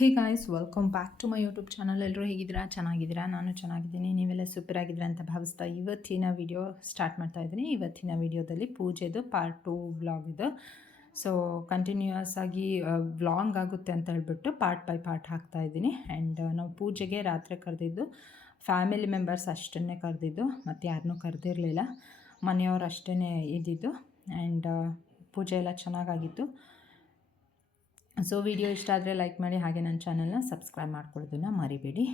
Hey guys welcome back to my YouTube channel ಎಲ್ಲರೂ ಹೇಗಿದ್ದೀರಾ? ಚೆನ್ನಾಗಿದ್ದೀರಾ? ನಾನು ಚೆನ್ನಾಗಿದ್ದೀನಿ. ನೀವೆಲ್ಲ ಸೂಪರ್ ಆಗಿದ್ದೀರಾ ಅಂತ ಭಾವಿಸ್ತಾ ಇವತ್ತಿನ ವಿಡಿಯೋ ಸ್ಟಾರ್ಟ್ ಮಾಡ್ತಾ ಇದ್ದೀನಿ. ಇವತ್ತಿನ ವಿಡಿಯೋದಲ್ಲಿ ಪೂಜೆದು ಪಾರ್ಟ್ ಟು ವ್ಲಾಗ್ ಇದು. ಸೊ ಕಂಟಿನ್ಯೂಯಸ್ ಆಗಿ ವ್ಲಾಂಗ್ ಆಗುತ್ತೆ ಅಂತ ಹೇಳ್ಬಿಟ್ಟು ಪಾರ್ಟ್ ಬೈ ಪಾರ್ಟ್ ಹಾಕ್ತಾ ಇದ್ದೀನಿ. ಆ್ಯಂಡ್ ನಾವು ಪೂಜೆಗೆ ರಾತ್ರಿ ಕರೆದಿದ್ದು ಫ್ಯಾಮಿಲಿ ಮೆಂಬರ್ಸ್ ಅಷ್ಟನ್ನೇ ಕರೆದಿದ್ದು, ಮತ್ತು ಯಾರನ್ನೂ ಕರೆದಿರಲಿಲ್ಲ. ಮನೆಯವ್ರು ಅಷ್ಟೇ ಇದ್ದಿದ್ದು. ಆ್ಯಂಡ್ ಪೂಜೆ ಎಲ್ಲ ಚೆನ್ನಾಗಾಗಿತ್ತು. ಸೊ ವಿಡಿಯೋ ಇಷ್ಟ ಆದರೆ ಲೈಕ್ ಮಾಡಿ, ಹಾಗೆ ನನ್ನ ಚಾನಲ್ನ ಸಬ್ಸ್ಕ್ರೈಬ್ ಮಾಡ್ಕೊಳ್ಳೋದನ್ನ ಮರಿಬೇಡಿ.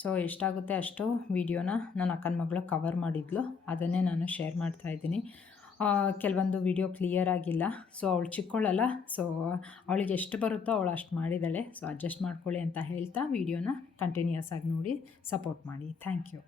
ಸೊ ಎಷ್ಟಾಗುತ್ತೆ ಅಷ್ಟು ವೀಡಿಯೋನ ನನ್ನ ಅಕ್ಕನ ಮಗಳು ಕವರ್ ಮಾಡಿದ್ಲು. ಅದನ್ನೇ ನಾನು ಶೇರ್ ಮಾಡ್ತಾ ಇದ್ದೀನಿ. ಕೆಲವೊಂದು ವಿಡಿಯೋ ಕ್ಲಿಯರ್ ಆಗಿಲ್ಲ. ಸೊ ಅವಳು ಚಿಕ್ಕೊಳ್ಳಲ್ಲ ಸೊ ಅವಳಿಗೆ ಎಷ್ಟು ಬರುತ್ತೋ ಅವಳು ಅಷ್ಟು ಮಾಡಿದ್ದಾಳೆ. ಸೊ ಅಡ್ಜಸ್ಟ್ ಮಾಡ್ಕೊಳ್ಳಿ ಅಂತ ಹೇಳ್ತಾ ವಿಡಿಯೋನ ಕಂಟಿನ್ಯೂಸ್ ಆಗಿ ನೋಡಿ ಸಪೋರ್ಟ್ ಮಾಡಿ. ಥ್ಯಾಂಕ್ ಯು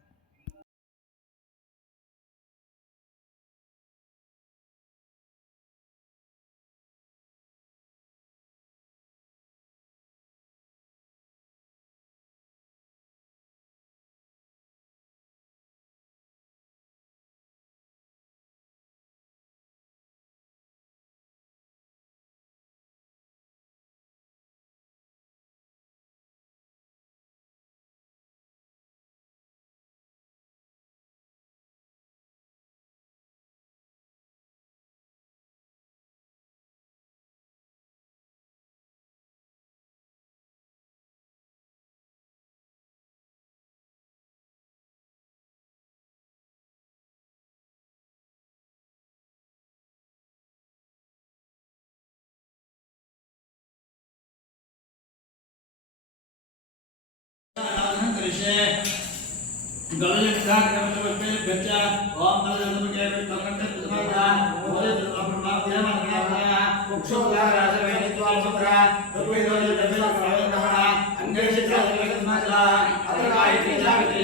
વિશે ગળે કા ગ્રામ સભા બેચા ઓમ ગળે જન્મ કે પ્રકટ પ્રતિમાતા ઓરે આપણ માં દેવા નાના મોક્ષો લા રાજ વેને તો અલ્પરા રૂપે દોલે દબેલા પ્રાવે નહણા અંગે શિક્ષા જગત માં જલા અતરાય ત્રિજા વિત્રી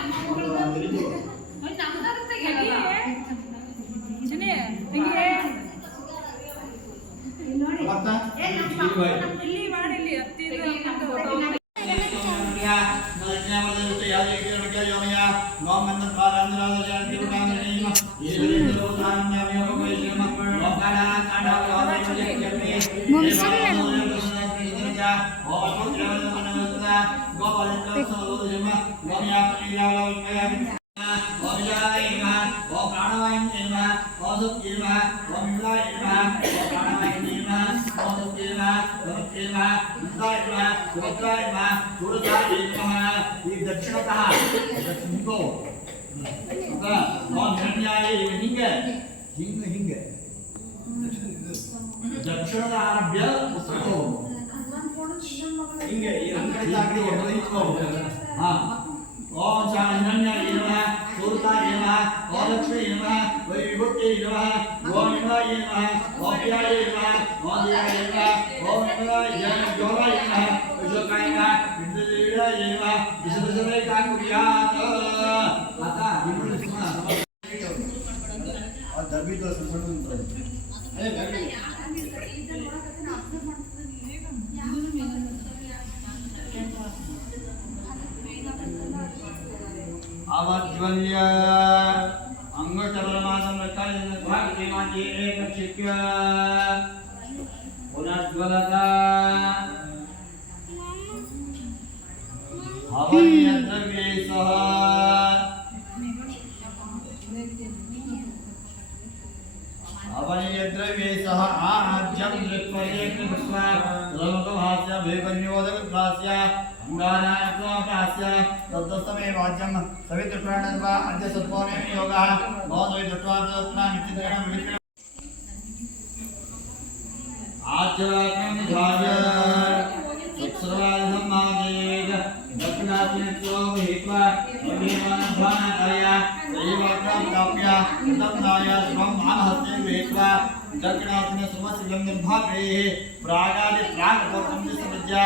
ಈ ದಕ್ಷಿಣತಃ ಹಿಂಗೋ ಹಿಂಗೆ ಹಿಂಗೆ ಹಿಂಗೆ ದಕ್ಷಿಣದ ಆರಭ್ಯ ಉತ್ತರೋ ಹಿಂಗೆ ಈ ರಂಗಡಿ ದಾಗಡಿ ಹೊಡೆದು ಇಟ್ಕೋ ಹಾ ಓಂ ಶಾ ಹಿರಣ್ಯ ನಮಃ ಸೂರ್ತಾಯ ನಮಃ ಓಂ ಲಕ್ಷ್ಮೀ ನಮಃ ವೈ ವಿಭೂತಿ ನಮಃ ಓಂ ಇಂದ್ರಾಯ ನಮಃ ಓಂ ಪ್ರಿಯಾಯ ನಮಃ ಓಂ ದೇವಾಯ ನಮಃ ಓಂ ಇಂದ್ರಾಯ ಜ್ಯೋಲಾಯ ನಮಃ ವಿಶ್ವಕಾಯ ನಮಃ ವಿದ್ಯುದೀಡಾಯ ನಮಃ ವಿಶ್ವದಶರೇ ಕಾಕುರ್ಯಾತ್ ಆತ ಇಬ್ಬರು ಸುಮ್ಮ ದರ್ಬಿ ದೋಸ ಅದೇ ದರ್ಬಿ ज्वल्य अंगचलमानं रकाय भाग्यमाजे एकक्षिप्य पुनर्ज्वलता। हवन्यद्रव्ये सह। हवन्यद्रव्ये सह आज्यं दृक्पर्ये कृत्वा लवकभास्य भेकन्योदकप्रास्य पुराणास्य तद्वस्तमे वाच्यं सवितृप्राणं वा अद्य सत्पौर्णेन योगः भवद्वै दत्त्वाद्वत्नानित्येन विक्रियते आचरणं धार्य सुसर्वाधं मादेव दक्षिणात्मत्वो हित्वा अभिमानभानकाय दैवक्रं काप्य कृतम्नाय स्वं मानहस्ते गृहीत्वा दक्षिणात्मने सुमसिगं निर्भागैः प्रागादि प्राग् पूर्वं समज्य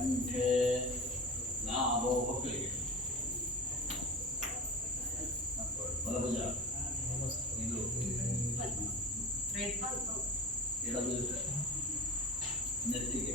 కంటే నా అభోహ కలిగింది వలభుజ ಇದು ಎಡಬು ನೆತ್ತಿಗೆ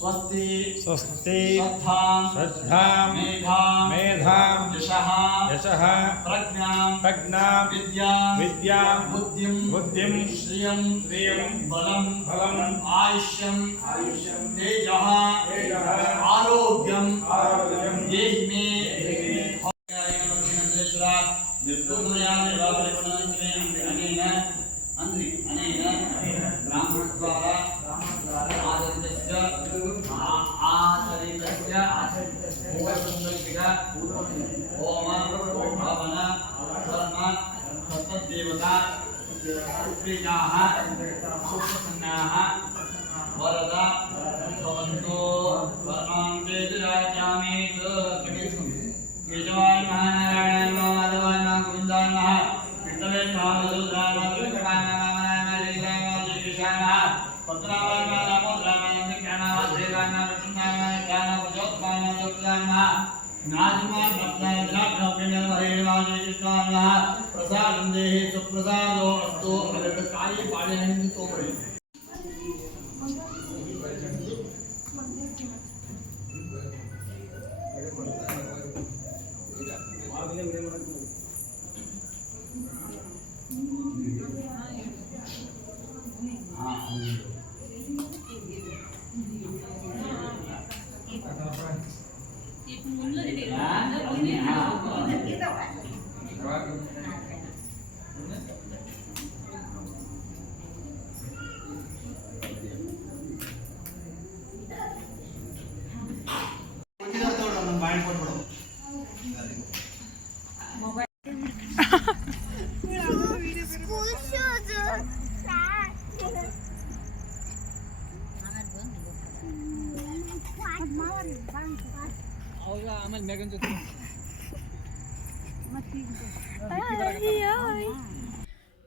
स्वस्ति स्वस्ति श्रद्धां श्रद्धां मेधां मेधां यशः यशः प्रज्ञां प्रज्ञां विद्यां विद्यां बुद्धिं बुद्धिं श्रियं श्रियं बलं आयुष्यं तेजः तेजः आरोग्यं आरोग्यं देहि मे ओम भवन धर्म तत्देवता उद्वेगाः सुप्रसन्नाः वरद भवन्तो परमान्ते राजामि यजमान महानारायण माधवान गोविंदाय नमः विष्णवे महामधुराय मधुरकाय नमः नारायणाय जय कृष्ण नमः पद्मावान नमो रामायण ज्ञानावधेवान रत्नाय ज्ञानावजोत्मान योगदान नमः ज्ञानमान भक्ताद्राक्ष पुण्यं हरेणवानेष्टानः प्रसादं देहि सुप्रसादो अस्तु हरे काये पाणिनिं तोमहि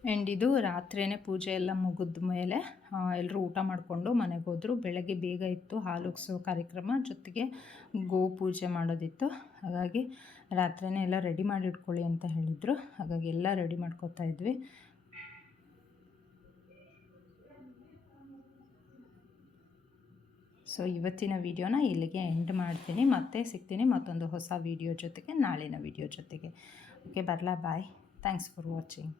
ಆ್ಯಂಡ್ ಇದು ರಾತ್ರಿಯೇ ಪೂಜೆ ಎಲ್ಲ ಮುಗಿದ ಮೇಲೆ ಎಲ್ಲರೂ ಊಟ ಮಾಡಿಕೊಂಡು ಮನೆಗೆ ಹೋದರು. ಬೆಳಗ್ಗೆ ಬೇಗ ಇತ್ತು ಹಾಲುಗ್ಸೋ ಕಾರ್ಯಕ್ರಮ. ಜೊತೆಗೆ ಗೋ ಪೂಜೆ ಮಾಡೋದಿತ್ತು. ಹಾಗಾಗಿ ರಾತ್ರಿಯೇ ಎಲ್ಲ ರೆಡಿ ಮಾಡಿ ಇಟ್ಕೊಳ್ಳಿ ಅಂತ ಹೇಳಿದರು. ಹಾಗಾಗಿ ಎಲ್ಲ ರೆಡಿ ಮಾಡ್ಕೋತಾ ಇದ್ವಿ. ಸೊ ಇವತ್ತಿನ ವಿಡಿಯೋನ ಇಲ್ಲಿಗೆ ಎಂಡ್ ಮಾಡ್ತೀನಿ. ಮತ್ತೆ ಸಿಗ್ತೀನಿ ಮತ್ತೊಂದು ಹೊಸ ವಿಡಿಯೋ ಜೊತೆಗೆ ನಾಳಿನ ವಿಡಿಯೋ ಜೊತೆಗೆ. ಓಕೆ ಬರಲಾ ಬಾಯ್ ಥ್ಯಾಂಕ್ಸ್ ಫಾರ್ ವಾಚಿಂಗ್